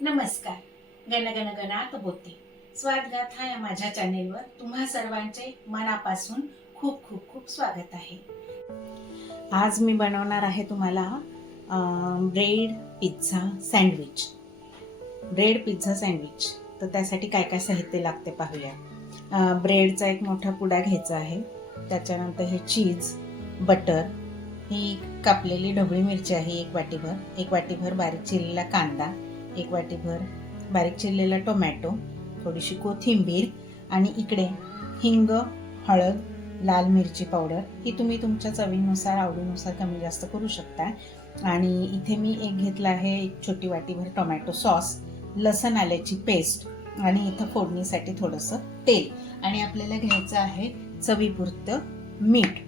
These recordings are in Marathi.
नमस्कार. गणगण गण गणात स्वादगात हा या माझ्या चॅनेलवर तुम्हा सर्वांचे मनापासून खूप खूप खूप स्वागत आहे. आज मी बनवणार आहे तुम्हाला bread pizza sandwich bread pizza sandwich तर त्यासाठी काय काय साहित्य लागते पाहूया. ब्रेडचा एक मोठा पुडा घ्यायचा आहे. त्याच्यानंतर हे चीज बटर ही कापलेली ढोबळी मिरची आहे एक वाटीभर. एक वाटीभर बारीक चिरलेला कांदा. एक वाटीभर बारीक चिरलेला टोमॅटो थोडीशी कोथिंबीर आणि इकडे हिंग हळद लाल मिरची पावडर ही तुम्ही तुमच्या चवीनुसार आवडीनुसार कमी जास्त करू शकता. आणि इथे मी एक घेतला आहे एक छोटी वाटीभर टोमॅटो सॉस लसण आल्याची पेस्ट आणि इथं फोडणीसाठी थोडंसं तेल. आणि आपल्याला घ्यायचं आहे चवीपुरतं मीठ.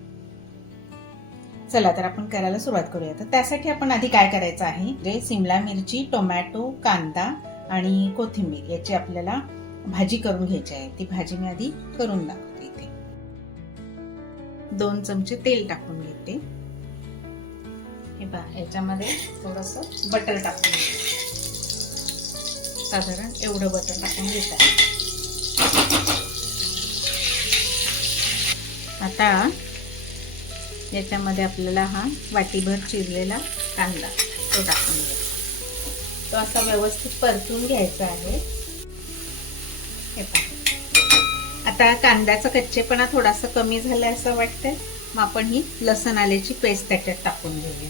चला तर आपण करायला सुरुवात करूया. तर त्यासाठी आपण आधी काय करायचं आहे? जे सिमला मिरची टोमॅटो कांदा आणि कोथिंबीर याची आपल्याला भाजी करून घ्यायची आहे. ती भाजी मी आधी करून दाखवते इथे. दोन चमचे तेल टाकून घेते. हे बा याच्यामध्ये थोडस बटर टाकून घेते. साधारण एवढं बटर टाकून घेत. आहे आता याच्यामध्ये आपल्याला हा वाटीभर चिरलेला कांदा तो टाकून घ्यायचा. तो असा व्यवस्थित परतून घ्यायचा आहे. हे पहा. आता कांद्याचा कच्चेपणा थोडासा कमी झाला असं वाटतंय. मग आपण ही लसण आल्याची पेस्ट त्याच्यात टाकून घेऊया.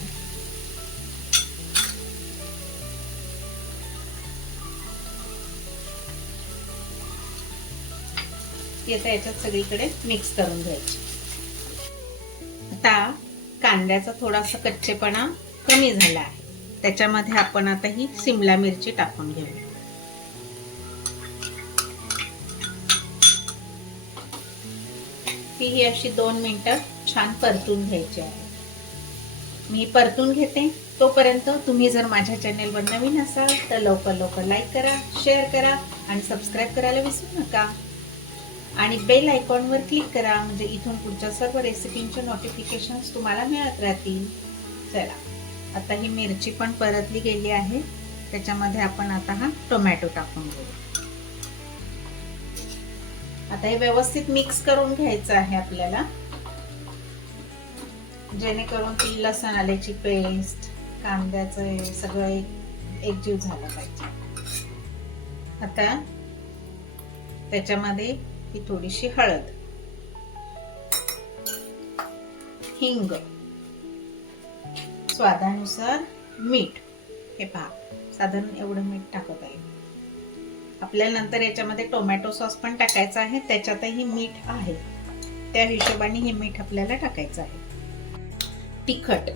ती आता याच्यात सगळीकडे मिक्स करून घ्यायची. आता कांद्याचा थोडासा कच्चेपणा कमी झाला आहे. त्याच्यामध्ये आपण आता ही सिमला मिरची टाकून घेऊया. ती ही अशी दोन मिनिटं छान परतून घ्यायची आहे. मी परतून घेते. तोपर्यंत तुम्ही जर माझ्या चॅनेलवर नवीन असाल तर लवकर लवकर लाईक करा शेअर करा आणि सबस्क्राईब करायला विसरू नका. आणि बेल आयकॉनवर क्लिक करा म्हणजे इथून पुढच्या सर्व रेसिपींचे नोटिफिकेशन्स तुम्हाला मिळत राहतील. चला आता ही मिरची पण परतली गेली आहे. त्याच्यामध्ये आपण आता हा टोमॅटो टाकून घेऊ. आता हे व्यवस्थित मिक्स करून घ्यायचं आहे आपल्याला. जेणेकरून ती लसण आल्याची पेस्ट कांद्याचं हे सगळं एक एकजीव झालं पाहिजे. आता त्याच्यामध्ये ही थोडीशी हळद. हिंग. स्वादानुसार मीठ. हे पहा साधारण एवढं मीठ टाकत आहे. आपल्याला नंतर याच्यामध्ये टोमॅटो सॉस पण टाकायचा आहे त्याच्यातही मीठ आहे. त्या हिशोबाने हे मीठ आपल्याला टाकायचं आहे. तिखट.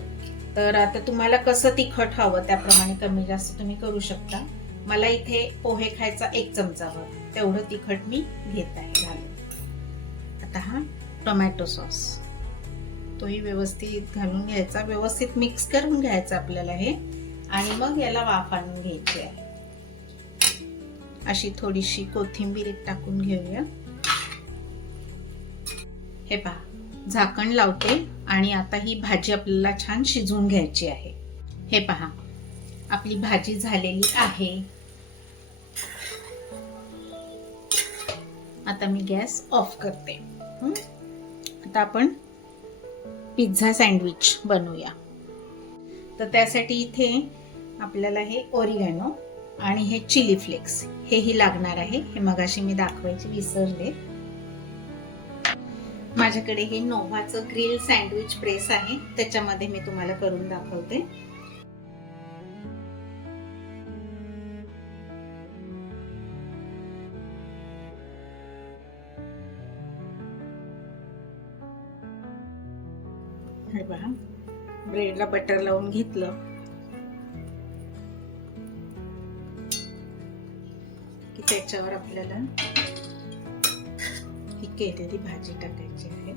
तर आता तुम्हाला कसं तिखट हवं त्याप्रमाणे कमी जास्त तुम्ही करू शकता. मला इथे पोहे खायचा एक चमचाभर. तेवढं तिखट मी घेत आहे. आता हा टोमॅटो सॉस. तोही व्यवस्थित घालून घ्यायचा. व्यवस्थित मिक्स करून घ्यायचा आपल्याला हे. आणि मग याला वाफ आणून घ्यायची आहे. अशी थोडीशी कोथिंबीर एक टाकून घेऊया. हे पहा झाकण लावते आणि आता ही भाजी आपल्याला छान शिजवून घ्यायची आहे. हे पहा आपली भाजी झालेली आहे. आता मी गॅस ऑफ करते. आता आपण पिझ्झा सँडविच बनवूया. तर त्यासाठी इथे आपल्याला हे ओरिगॅनो आणि हे चिली फ्लेक्स हेही लागणार आहे. हे मगाशी मी दाखवायचे विसरले. माझ्याकडे हे नोव्हाचं ग्रिल सँडविच प्रेस आहे. त्याच्यामध्ये मी तुम्हाला करून दाखवते. हे पहा ब्रेडला बटर लावून घेतलं. की त्याच्यावर आपल्याला ही केलेली भाजी टाकायची आहे.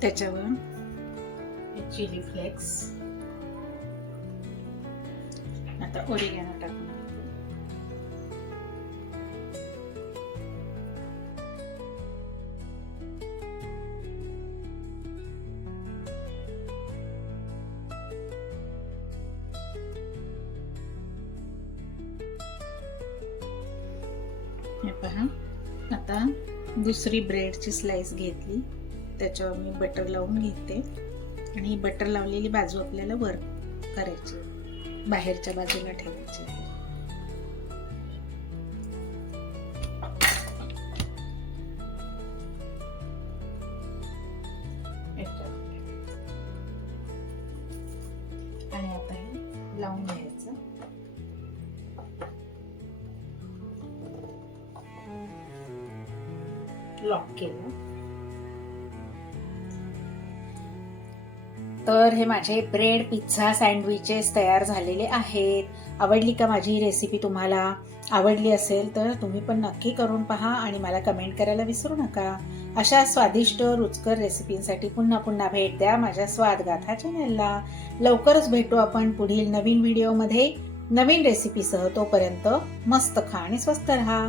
त्याच्यावर चिली फ्लेक्स आता ओरिगॅनो टाकणार. आता दुसरी ब्रेडची स्लाईस घेतली. त्याच्यावर मी बटर लावून घेते. आणि ही बटर लावलेली बाजू आपल्याला वर करायची. बाहेरच्या बाजूला ठेवायची. आणि आता हे लावून घ्यायचं. लॉक केलं. तर हे माझे ब्रेड पिझ्झा सँडविचेस तयार झालेले आहेत. आवडली का माझी ही रेसिपी तुम्हाला? आवडली असेल तर तुम्ही पण नक्की करून पहा आणि मला कमेंट करायला विसरू नका. अशा स्वादिष्ट रुचकर रेसिपींसाठी पुन्हा पुन्हा भेट द्या माझ्या स्वादगाथा चॅनलला लवकरच भेटू आपण पुढील नवीन व्हिडिओमध्ये नवीन रेसिपीसह तोपर्यंत मस्त खा आणि स्वस्त राहा.